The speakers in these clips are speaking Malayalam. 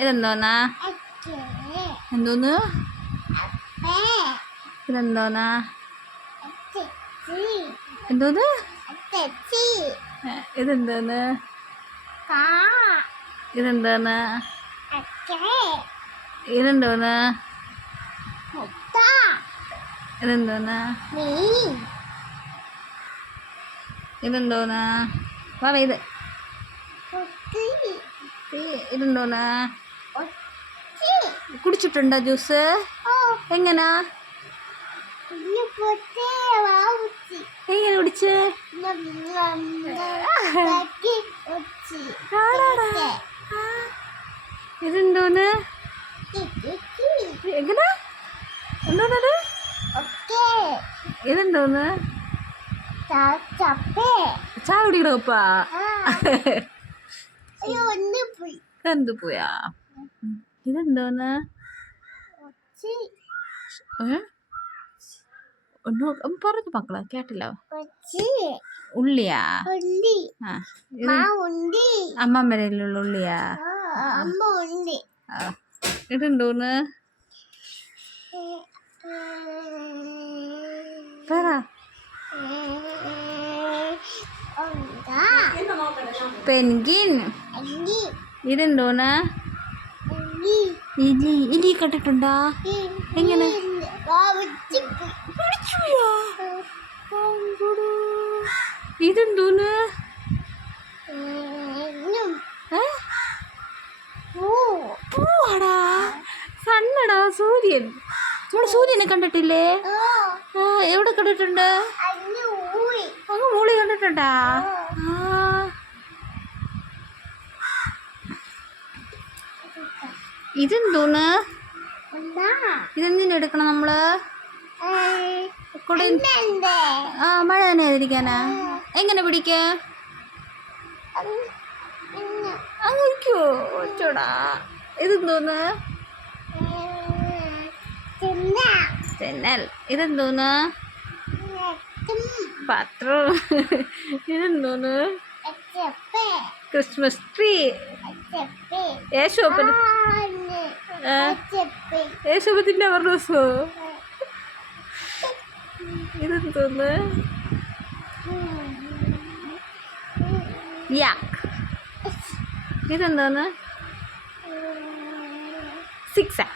ഇതെന്തോന്നാ? എന്തോന്ന്? ഇതെന്തോന്നാ? എന്തോന്ന്? ഇതെന്തോന്ന്? ഇതെന്തോന്ന്? ഇതെന്തോന്ന്? ഇതെന്തോന്ന്? ഇതെന്തോന്ന്? പറ ഇത്. ഇതെന്തോന്ന്? കുടിച്ചിട്ടുണ്ടോ ജ്യൂസ്? എങ്ങനാ? എങ്ങനെ കുടിച്ച്? ഇതെന്തോന്ന്? എങ്ങനെ? എന്തോന്നത്? ഇതെന്തോന്ന്? ചായ കുടിക്കണപ്പാ? എന്ത് പോയാ? ഇതെന്തോന്ന്? പറഞ്ഞു മക്കളെ, കേട്ടില്ല. ഉള്ളിയാ? അമ്മമ്മയിലുള്ള ഉള്ളിയാ? ഇതെന്തോന്ന്? പറ. പെൻഗിൻ. ഇതെന്തോന്ന്? ഇലി കണ്ടിട്ടുണ്ടോ? എങ്ങനെ? ഇതെന്തോന്ന്? പൂവാടാ, സണ്ണടാ, സൂര്യൻ. നമ്മുടെ സൂര്യനെ കണ്ടിട്ടില്ലേ? എവിടെ കണ്ടിട്ടുണ്ട്? അങ്ങ് മൂളി കണ്ടിട്ടുണ്ടാ? ഇതെന്തോന്ന്? ഇതെന്തിനെടുക്കണം നമ്മള്? മഴ നനയാതിരിക്കാനാ? എങ്ങനെ പിടിക്ക? അങ്ങ് വയ്ക്കോ? ഒച്ചോടാ. ഇതെന്തോന്ന്? ജനൽ. ഇതെന്തോന്ന്? പാത്രം. ഇതെന്തോന്ന്? Christmas tree. യേശോപ്പത്തിന്റെ ദിവസോ? ഇതെന്തോന്ന്? ഇതെന്തോന്ന്? സിക്സാ.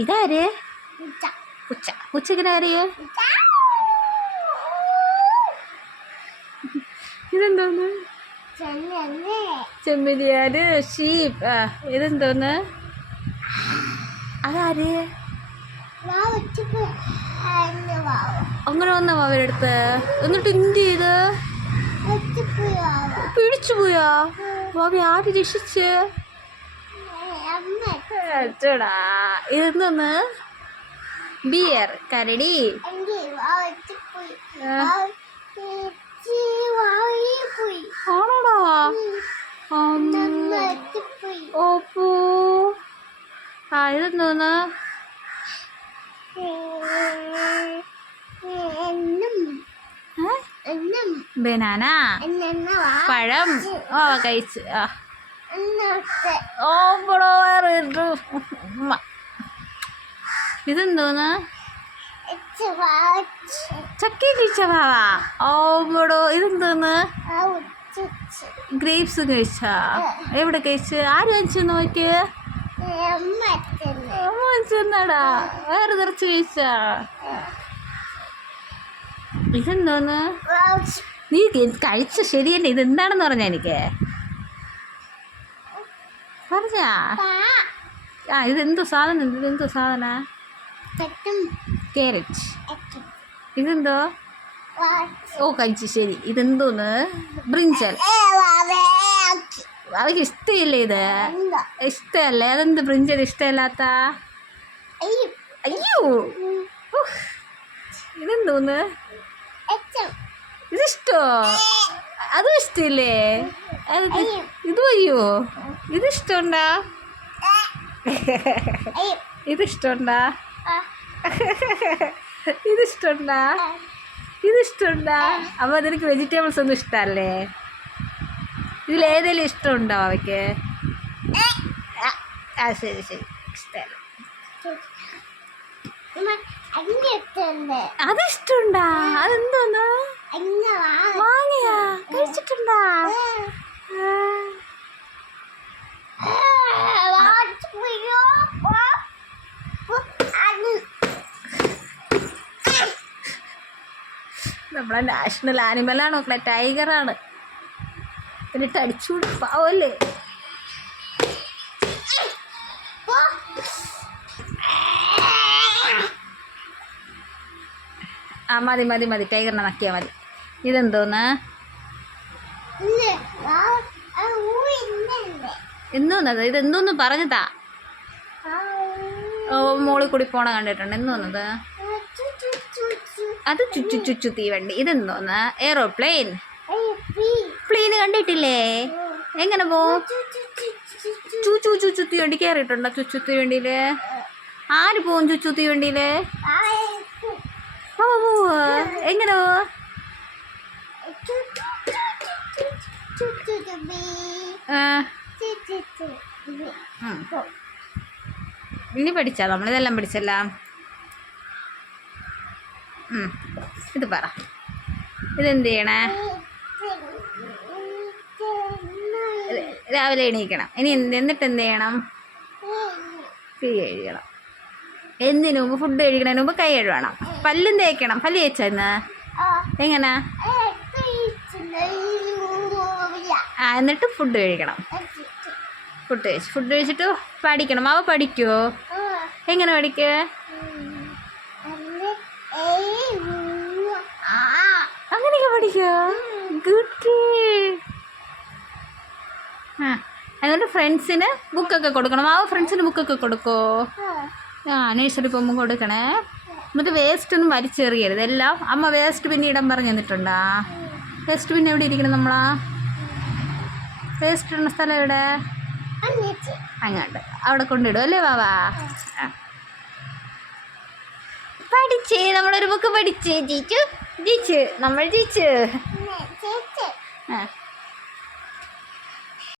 ഇതാര്? പൂച്ച. പൂച്ചക്കിനെ അറിയോ? ഇതെന്തോന്ന്? ചെമ്മരിയാട്. ഷീപ്പ്. ഇതെന്തോന്ന്? അതാര്? അങ്ങനെ വന്ന അവരെടുത്ത് എന്നിട്ട് എന്ത് ചെയ്ത്? പിടിച്ചു പോയാ? ഭാവി ആര് രക്ഷിച്ച്? ഇതെന്തോന്ന്? ബിയർ. കരടി. ആണോടാ? ഓപ്പോ. ഇതെന്തോന്ന്? ബനാന. പഴം. കഴിച്ച്. ഓപ്പടോ. ഇതെന്തോന്ന്? ചക്കി കഴിച്ച ഭാവാ? ഓപ്പടോ. ഇതെന്തോന്ന്? ഗ്രേപ്സ് കഴിച്ചാ? എവിടെ കഴിച്ച്? ആര് കഴിച്ചു നോക്ക്? അമ്മ വെച്ചെന്നാടാ? വേറെ നിറച്ച് കഴിച്ചാ? ഇതെന്തോന്ന്? നീ കഴിച്ച ശരിയല്ലേ? ഇതെന്താണെന്ന് പറഞ്ഞ എനിക്ക് പറഞ്ഞാ? ഇതെന്തോ സാധനം? ഇതെന്തോ സാധന? ക്യാരറ്റ്. ഇതെന്തോ? കഴിച്ചു. ശരി. ഇതെന്തോന്ന്? ബ്രിഞ്ചൽ. അവർക്ക് ഇഷ്ടമില്ലേ ഇത്? ഇഷ്ടമല്ലേ? അതെന്ത് ബ്രിഞ്ചൽ ഇഷ്ടമല്ലാത്ത? അയ്യോ. ഇതെന്തോന്ന്? ഇതിഷ്ടോ? അതും ഇഷ്ടമില്ലേ? ഇതും അയ്യോ. ഇതിഷ്ടമുണ്ടാ? ഇതിഷ്ടമുണ്ടാ? ഇതിഷ്ടമുണ്ടാ? ഇതിഷ്ടമുണ്ടാ? അപ്പോൾ നിനക്ക് വെജിറ്റബിൾസ് ഒന്നും ഇഷ്ടമല്ലേ? ഇതിലേതെങ്കിലും ഇഷ്ടമുണ്ടോ അവയ്ക്ക്? ആ ശരി ശരി ഇഷ്ടമല്ല. അത് ഇഷ്ടമുണ്ടാ? അതെന്തോന്ന് മാങ്ങയാ? കഴിച്ചിട്ടുണ്ടാ? നമ്മളെ നാഷണൽ ആനിമലാണ് മക്കളെ, ടൈഗറാണ്. എന്നിട്ട് അടിച്ചുകൂടി പാവല്ലേ. ആ മതി മതി മതി, ടൈഗറിനെ നക്കിയാൽ മതി. ഇതെന്തോന്ന്? എന്തോന്നത്? ഇതെന്തോന്ന് പറഞ്ഞതാ? ഓ മോളിൽ കൂടി പോണ കണ്ടിട്ടുണ്ട്. എന്തോന്നത്? അത് ചുച്ചു ചുച്ചു തീവണ്ടി. ഇതെന്തോന്ന്? എയറോപ്ലെയിൻ. പ്ലെയിന് കണ്ടിട്ടില്ലേ? എങ്ങനെ പോവും? ചുച്ചു ചുച്ചു തീവണ്ടി കയറിയിട്ടുണ്ടോ? ചുച്ചു തീവണ്ടിയില് ആര് പോവും? ചുച്ചു തീവണ്ടിയില് പോവാ. എങ്ങനെ പോവാ? ഇനി പഠിച്ചാ? നമ്മളിതെല്ലാം പഠിച്ചല്ല. ഇത് പറ, ഇതെന്ത് ചെയ്യണേ? രാവിലെ എണീക്കണം. ഇനി എന്നിട്ട് എന്ത് ചെയ്യണം? കൈ കഴുകണം. എന്തിനു മുമ്പ്? ഫുഡ് കഴിക്കണതിന് മുമ്പ് കൈ കഴുകണം. പല്ലും തേക്കണം. പല്ല് തേച്ചാ ഇന്ന്? എങ്ങനെ? ആ എന്നിട്ട് ഫുഡ് കഴിക്കണം. ഫുഡ് കഴിച്ചിട്ട് പഠിക്കണം. അവ പഠിക്കുമോ? എങ്ങനെ പഠിക്കേ? അങ്ങനെയൊക്കെ പഠിക്കോ? ഗുഡ്. ആ എന്നിട്ട് ഫ്രണ്ട്സിന് ബുക്കൊക്കെ കൊടുക്കണം. അവ ഫ്രണ്ട്സിന് ബുക്കൊക്കെ കൊടുക്കോ? ആ നഴ്സറി പോകുമ്പോൾ കൊടുക്കണേ. എന്നിട്ട് വേസ്റ്റൊന്നും വലിച്ചെറിയരുത്. എല്ലാം അമ്മ വേസ്റ്റ് പിന്നെ ഇടാൻ പറഞ്ഞു തന്നിട്ടുണ്ടാ? വേസ്റ്റ് പിന്നെ എവിടെ ഇരിക്കണം? നമ്മളാ വേസ്റ്റ് ഇടുന്ന സ്ഥലം എവിടെ? അങ്ങോട്ട് അവിടെ കൊണ്ടിടും അല്ലേ വാവാ? പഠിച്ചേ, നമ്മളൊരു ബുക്ക് പഠിച്ചേ. ജയിച്ചു നമ്മൾ ജയിച്ചു. ആ